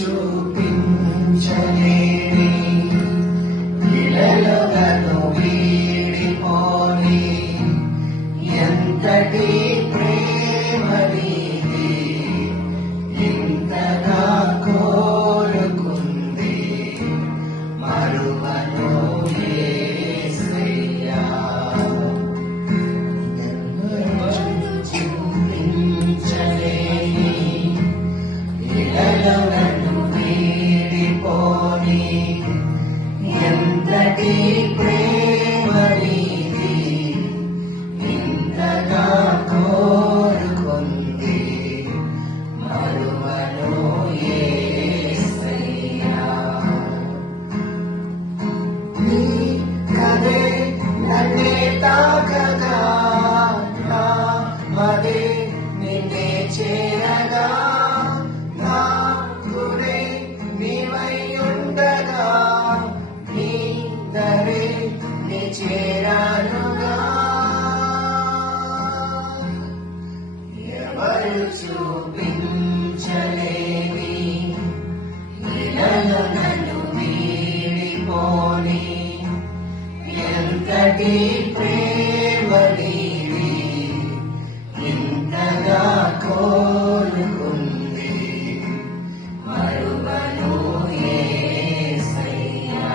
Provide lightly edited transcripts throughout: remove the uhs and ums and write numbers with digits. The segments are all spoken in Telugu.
చూపించలేని ఇలలో నన్ను వీడిపోని ఎంతటి ప్రేమ నీది ఇంతగా కోరుకుంది మరువను యేసయ్యా చూపించలేని ఇలలో నన్ను వీడిపోని ఎంతటి ప్రేమ నీది ఇంతగా కోరుకుంది మరువను యేసయ్యా నీ కదే నన్నే తాకగా నా మదే నిన్నే చేరగా నా గురే నీవై ఉండగా నీ దరే నీ చేరానుగా ఎవరు చూపించలేని ఇలలో నన్ను వీడిపోని ఎంతటి ప్రేమ నీది ఇంతగా కోరుకుంది మరువను యేసయ్యా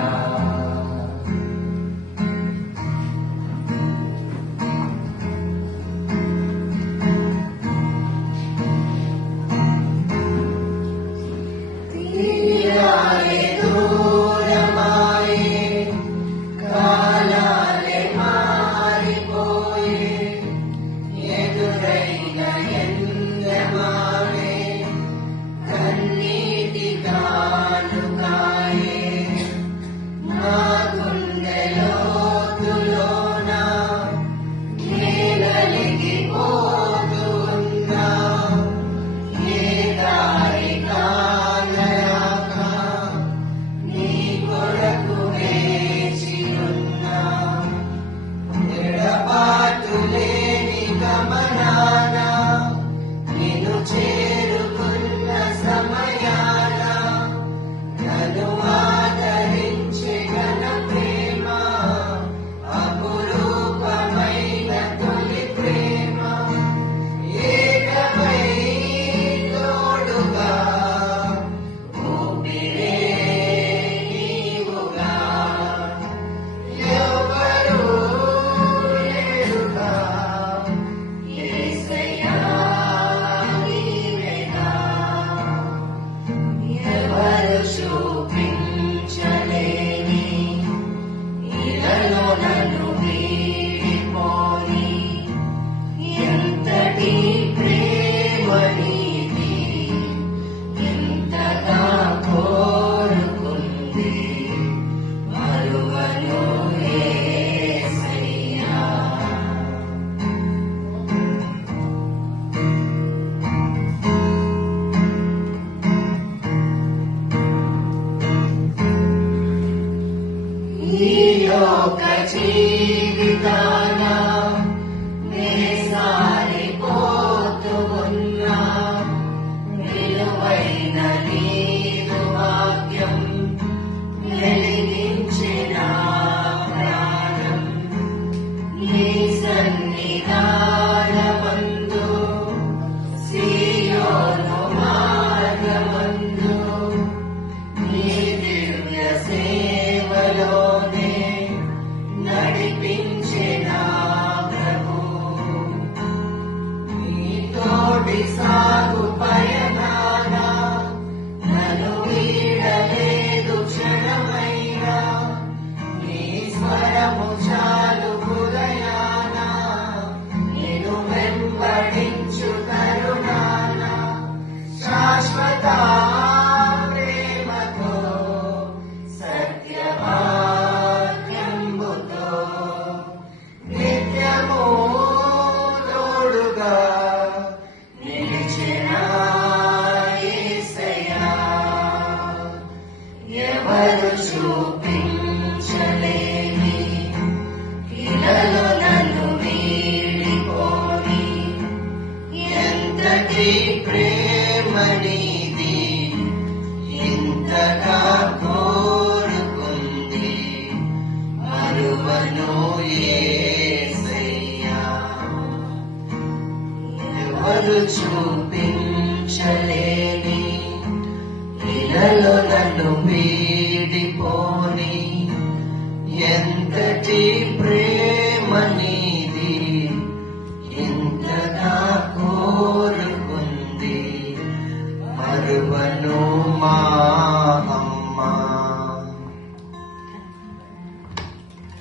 తీరాలే దూరమాయే కాలాలే మారిపోయే ఎదురైన ఎందమావే కన్నీటి కానుకాయే నా గుండె లోతులోన నేనలిగిపోతున్నా ఏ దారి కానరాక నీ కొరకు వేచి ఉన్నా ఎడబాటు లేని గమనాన నిన్ను చేరుకున్న సమయాన నన్ను ఆదరించే ఘన ప్రేమ అపురూపమైన తొలి ప్రేమ ఏకమై తోడుగా ఊపిరే నీవుగా ఎవరు లేరుగా యేసయ్యా నీవేగా ఎవరు చూపించలేని ఇలలో నన్ను వీడిపోని ఎంతటి ప్రేమ నీది ఇంతగా కోరుకుంది మరువను యేసయ్యా ఈ లోక జీవితాన నే సారిపోతూ ఉన్నా విలువైన నీదు వాక్యం వెలిగించిన ప్రాణం నీ సన్నిధానమందు సీయోను మార్గమందు నీ దివ్య సేవలోనే నడిపించిన ప్రభు నీ తోడి సాగు పయనాన నన్ను వీడలేదు క్షణమైనా నీ స్వరము చాలు హృదయాన నేను వెంబడించు తరుణాన శాశ్వత ప్రేమతో సత్యవాక్యంబుతో నిత్యము తోడుగా నిలిచిన యేసయ్యా ఎవరు చూపించలేని ఇలలో నన్ను వీడిపోని ఎంతటి ప్రేమ నీది ఎవరు చూపించలేని ఇలలో నన్ను